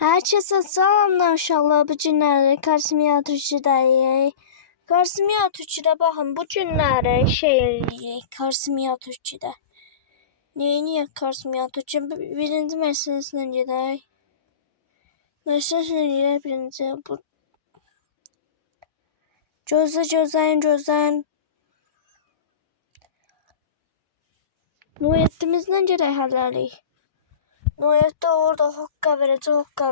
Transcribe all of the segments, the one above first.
Herkese selamlar uşaqlar. Bu günləri Karsimiya Türkçədəyik. Karsimiya Türkçədə baxın, bu günləri eləyirik Karsimiya Türkçədə. Neyiniyək Karsimiya Türkçə? Birinci məsələsinə gedək. Məsələsinə gedək birinci. Gözləyin. Niyətimizdən gedək həlləlik. Niyətdə orada hokka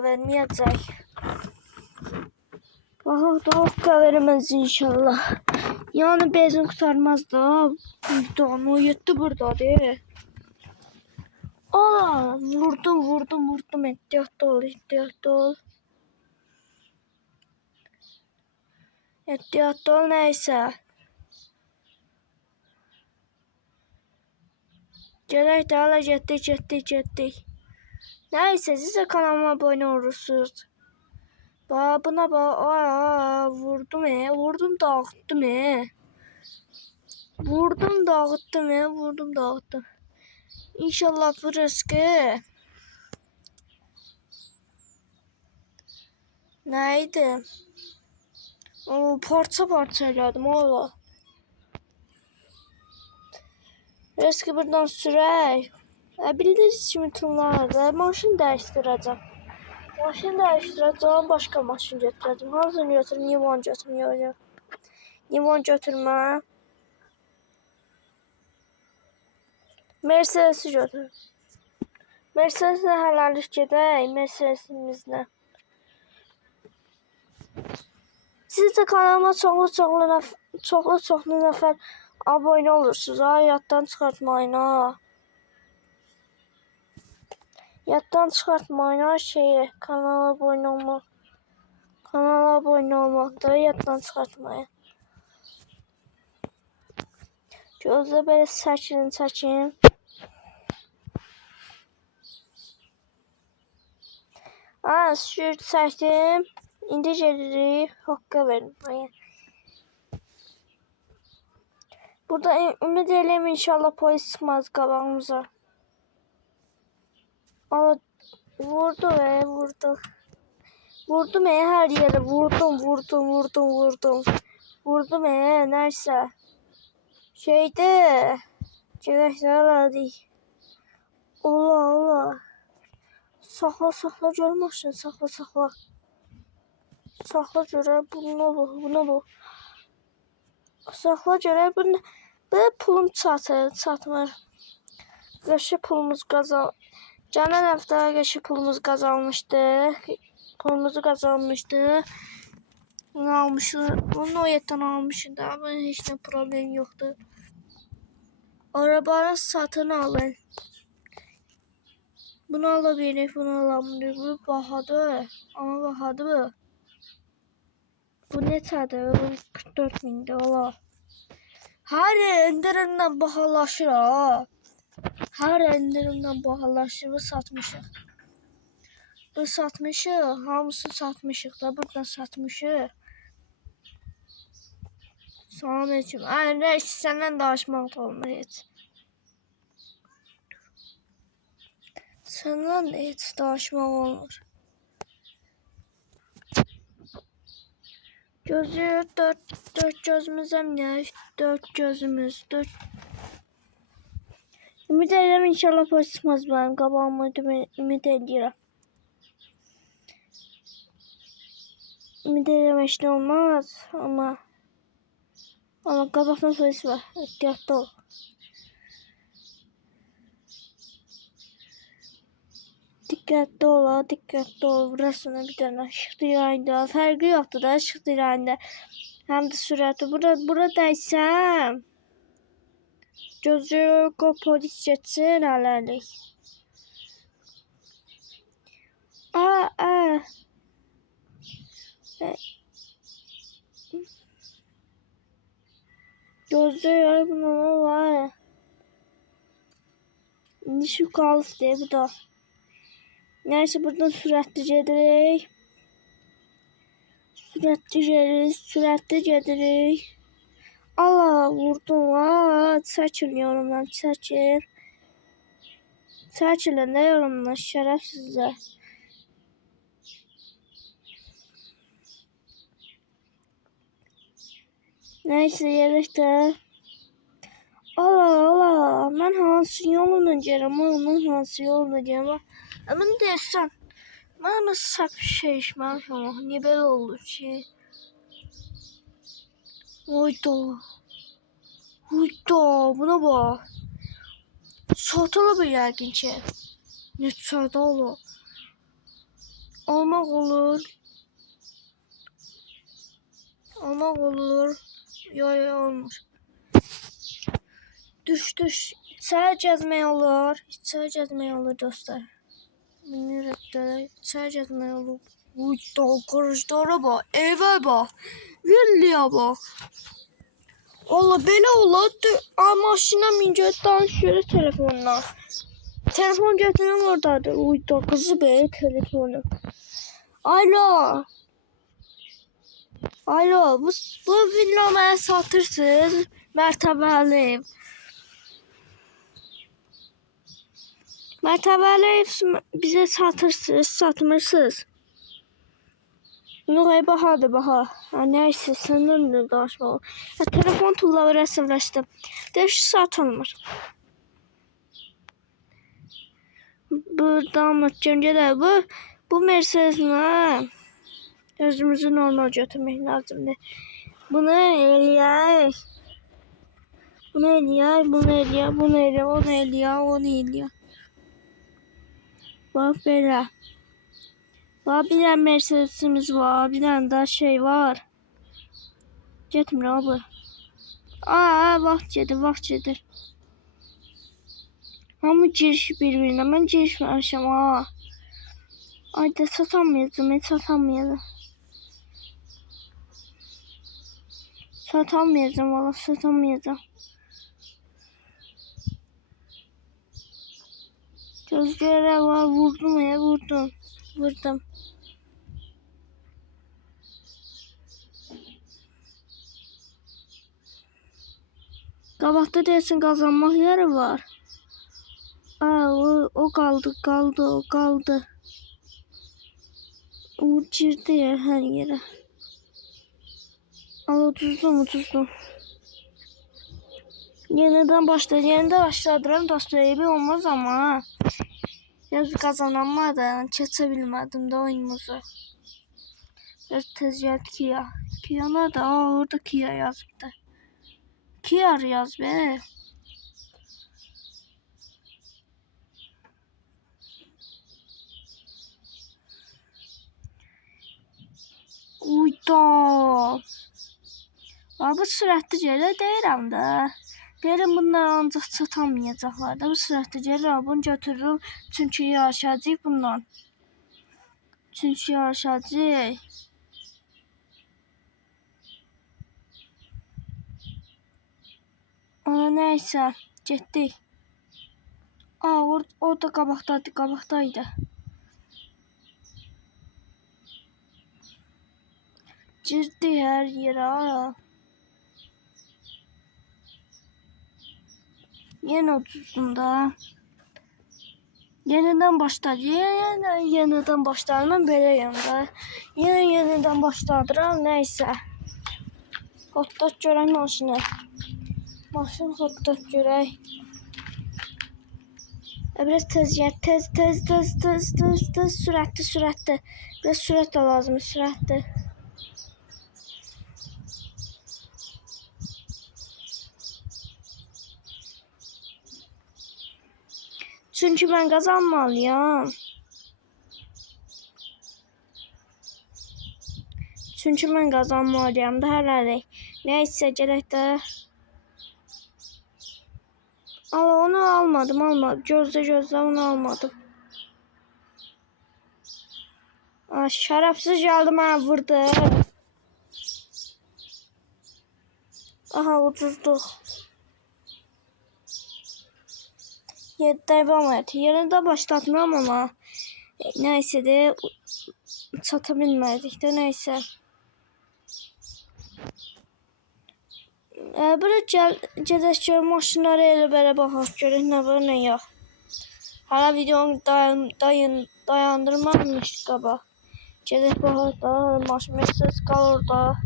verməyəcək. Hokka veremez inşallah. Yani bezim kurtarmaz da. Niyetdə burada değil. Aa, vurdum. Ehtiyatlı ol. Neyse. Gerek de hala getdik. Neyse siz de kanalıma abone olursunuz. Buna bak. Vurdum dağıttım. Vurdum dağıttım. İnşallah bu rızkı. Neydi? Parça elədim oğlum. Rızkı buradan sürək. Bildiğiniz kimi turlarda maşın dəyişdirəcəm. Başka maşın götürəcəm. Hazır götürüm, Nivon götürüm. Nivon götürmə. Mercedes'i götür. Mercedes'le həlləlik gedək. Mercedes'imizlə. Siz de kanalıma çoxlu nəfər abone olursunuz. Yaddan çıxartmayın ha. Kanala abone olmak da yaddan çıxartmayın. Gözlə belə çəkin. Şükür çəkdim. İndi gedirik hokka verməyə. Burada ümid edirəm inşallah polis çıxmaz qabağımıza. Vurdu. Vurdum her yere. Vurdum. Vurdum neyse. Gerekli Allah. Sakla görmüşsün. Sakla. Sakla göre buna bu. Sakla göre bunu. Böyle pulum çatmır. Qəşi pulumuz qazan. Gələn həftə qəşi pulumuzu qazanmışdı. Bunu almışıq. Bunu o yerdən almışıq da. Ama heç nə problem yoxdur. Arabanı satın alın. Bunu alabilirik, bunu alamırıq. Bu bahadır. Ama bahadır. Bu neçədir? Bu 44 mindir. Ola. Her indirimdən bahalaşır ha. Bu satmışıq. Hamısını satmışıq da. Buradan satmışıq. Salam aleyküm. Reis səndən danışmaq olmur heç. Səndən də heç danışmaq olmur. Dört gözümüzəm ne? Dört gözümüz. Ümid edirəm inşallah polis çıxmaz mənim qabağıma. Ümid edirəm. Heç nə olmaz. Amma qabaqdan polis var. Ehtiyatlı ol. Dikkatli ol. Burasına bir tane ışık dirayında. Fərqi yoxdur da ışık dirayında. Həm də sürəti. Buradaysan. Gözlüyor polis geçsin hələlik. Gözlüyor bunu var. İndi şu qalız diye bu da. Neyse buradan sürətli gedirik. Allah vurdum. Çəkil yorumdan. Çəkilin də yorumdan şərəfsizlər. Neyse yerək də. Ala, mən hansı yoluna gələm, mən hansı yoluna gələm. Əmin deyirsən, mən səhv şey içməmişəm, niyə belə oldu ki? Oyda, buna bax. Saat ola bir yəqin ki. Neçə saat olur? Almaq olur. Yoy, olmur. Düş. İçəri gəzmək olur. Dostlar. İçəri gəzmək olur. Uyda, qarajlara bax. Evə bax. Villiyə bax. Allah belə olar. Maşına minəcək, danışır telefonla. Telefon götürüm oradadır. Uyda, qızı be telefonu. Alo, bu villa mənə satırsınız. Mərtəbəli ev. Mərtəbəli ev bizə satırsınız, satmırsınız. Yox, bahadır, baha. Nəysə, səndən də danışmaq. Telefon tulla rəsmləşdim. Deyir ki, satılmır. Buradan gələ. Bu Mercedes-nə özümüzü normal götürmək lazımdır. Bunu eləyək. Onu eləyək. Bax belə. Bax bir dənə Mercedes-imiz var. Bir dənə daha şey var. Getmir abi. Vaxt gedir. Hamı giriş bir-birinə. Mən girişməmişəm ha. Ayda satamayacağım. Satamayacağım. Gözlere var. Vurdum. Qabaqda deyəsən qazanmaq yeri var. O qaldı. O girdi ya hər yerə. Uduzdum. Yeniden başladıram dostlar. Olmaz ama. Biraz kazanamadım. Geçebilmedim de oyunumuzu. Biraz tezgah Kia. Kia nerede? Orada Kia yazıbdı. Kia yaz be. Uyda. Bu sürətli gələ deyirəm də. Deyirəm bunlar ancaq çatamayacaqlar da. Bu sürətli gələ bunu götürürüm. Çünki yarışacaq bundan. Ona neysə. Getdik. Orada qabaqdaydı. Girdi hər yerə. Yenə uduzdum da. Yeniden başladım. Mən beləyəm də. Yeniden başladıram. Nəysə. Hotdog görək maşını. Hotdog görək. Biraz tez. Sürətli. Biraz sürət də lazım. Sürətli. Çünkü ben kazanmalıyım. Da herhalde. Neyse gerek de. Onu almadım. Gözle onu almadım. Şərəfsiz geldi bana vurdu. Ucuzduq. 7 devam et. Yerinde başlatmam ama. Neyse de satabilmedik de neyse. Böyle gedək görək maşınları elə belə baxaq görək nə var nə yox. Hala videonu dayandırmamış qabaq. Gedək baxaq da maşın Mercedes qalır da.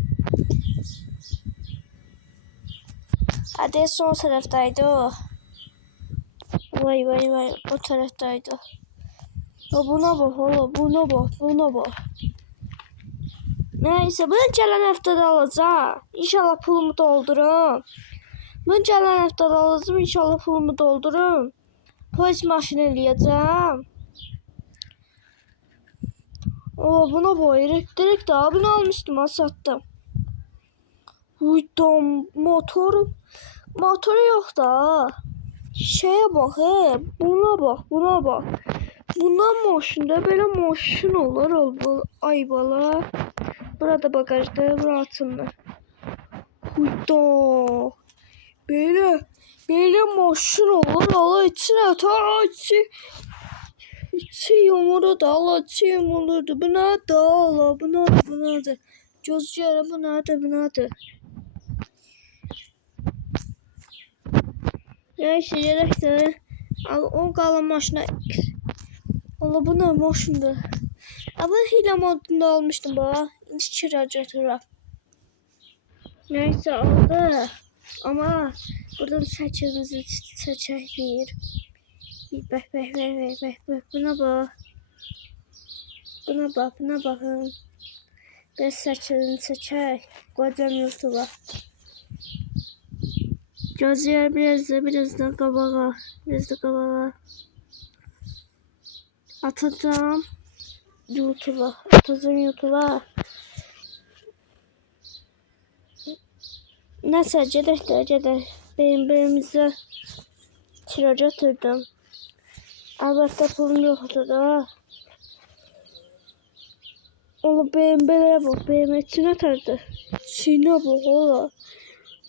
Hadi son taraftaydı o. Vay vay vay o taraftaydı. Ya buna bak oğlum buna bak buna bak. Neyse bunu gelen haftada alacağım. İnşallah pulumu doldururum. Bunu gelen haftada alacağım. İnşallah pulumu doldururum. Polis maşını eləyəcəm. O buna bak elektrik de abini almıştım ha sattım. Uydum motoru yok da. Şeye bak he buna bak buna bak. Bundan maşında böyle maşın olur ay bala. Burada bagajda bura açılır. Uyda. Böyle maşın olur Allah içine ta içi yumuru da Allah içi yumurdu. Bu nerede Allah bu nerede? Gözcüğe bu nerede? Neyse gerek de al o kalan maşına. Allah bu ne maşındı. Ama hile modunda almıştım bana. İndi kiracıya. Neyse aldı. Ama buradan saçımızı seçelim. Bak. Buna bak. Buna bakın. Ben saçını seçer. Koyacağım YouTube'a. Gözler biraz da kabağa. Biraz da kabağa. Atacağım YouTube'a. Neyse cedeh. Benim tiraja atırdım. Elbette pulum yoktu da. Oğlum benim bak. Benim için atardı. Çiğne bak ola.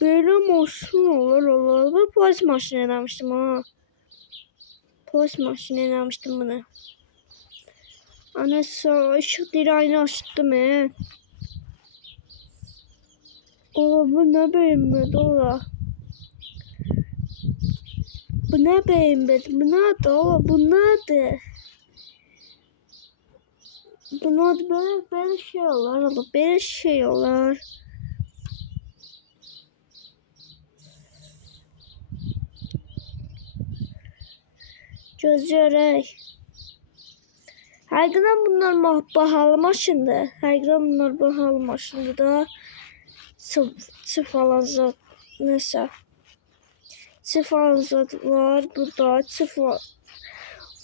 Benim maşın olur. Ben polis maşını eləmişdim ha. Polis maşını eləmişdim bunu. Anası ışık direğini açtım he. Ola bu ne beğenmedi ola. Bu ne beğenmedi? Bu nerede ola? Bu nerede? Bunlar böyle şey olur ola. Böyle şey olur. Gözleyerek. Həqiqətən bunlar bahalı maşındır. Həqiqətən bunlar bahalı maşındır da. Çift alanzat nəsə. Çift alanzat var burada. Çift var.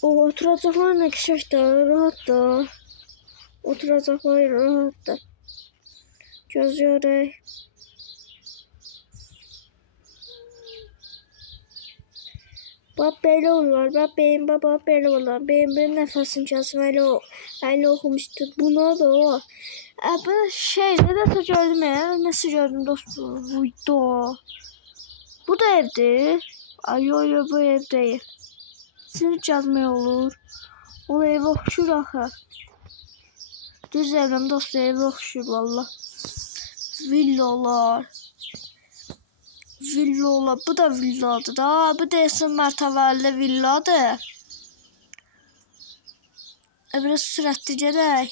O oturacaqlar nə qəşəngdir, rahatdır. Oturacaqlar rahatdır. Gözləyərək. Bak böyle olur. Bak böyle olur. Benim nefesim kesim öyle okumuştu. Buna da o. Ben nasıl gördüm ya? Nasıl gördüm dostum? Buydu. Bu da evde. Ay yo bu ev değil. Seni yazmaya olur. O ev okşur axı. Düz evim dostum ev okşur valla. Villalar. Bu da villadır da. Bu da esin mərtəbəli villadır. Biraz sürətli gedək.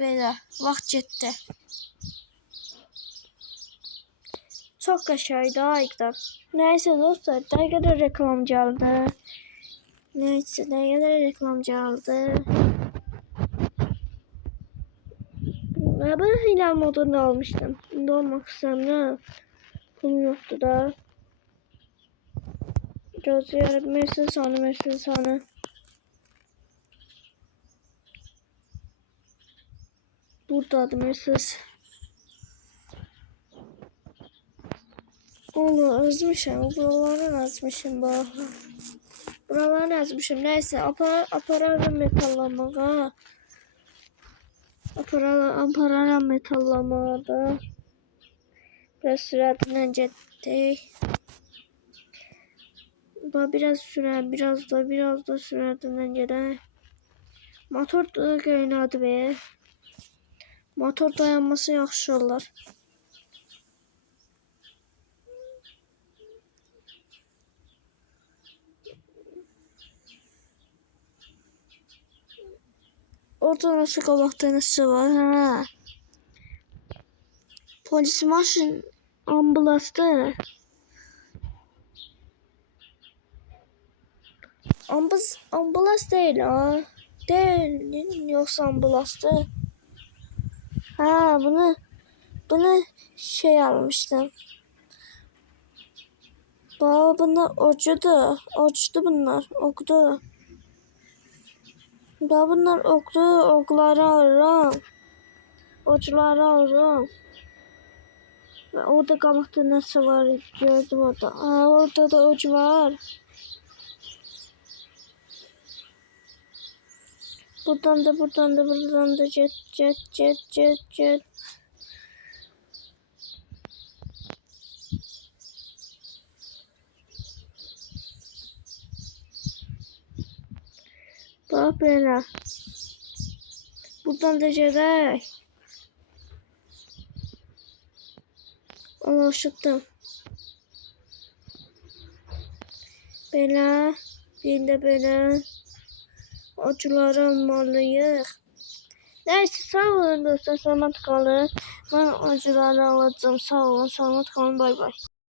Belə. Vaxt getdi. Çox qəşəngdir ayıqdan. Nəysə dostlar. Nə qədər reklam gəldi. Ben hilal modunu almıştım. Şimdi olmak istemiyorum. Pulum yoktu da. Gözlüyorum. Mersin sana. Buradadır Mersin. Onu azmışım. Buralarını azmışım. Neyse apararım metallamağa. Apararım metallamağa. Biraz süratinden getdik. Biraz da süratinden gedək. Motor da qaynadı be. Motor dayanması yaxşı olar. Orada nasıl qabaqda nəsə var? Hə. Polis maşın ambulansdır. Ambulans değil ha. Değil yoksa ambulanstır. Ha bunu şey almıştım. Baba bunlar okçudu. Okçudu bunlar. Oktu. Baba bunlar oktu. Okları alırım. Okçuları alırım. Ve orada qabaqda nəsə var gördüm orada. Ha, orada da ok var. Buradan da jet. Bak böyle. Buradan da gedək. Anlaşıldım. Belə. Bir də belə. Acıları almalıyıq. Neyse sağ olun dostlar. Salamat kalın. Ben acıları alacağım. Sağ olun. Salamat kalın. Bay bay.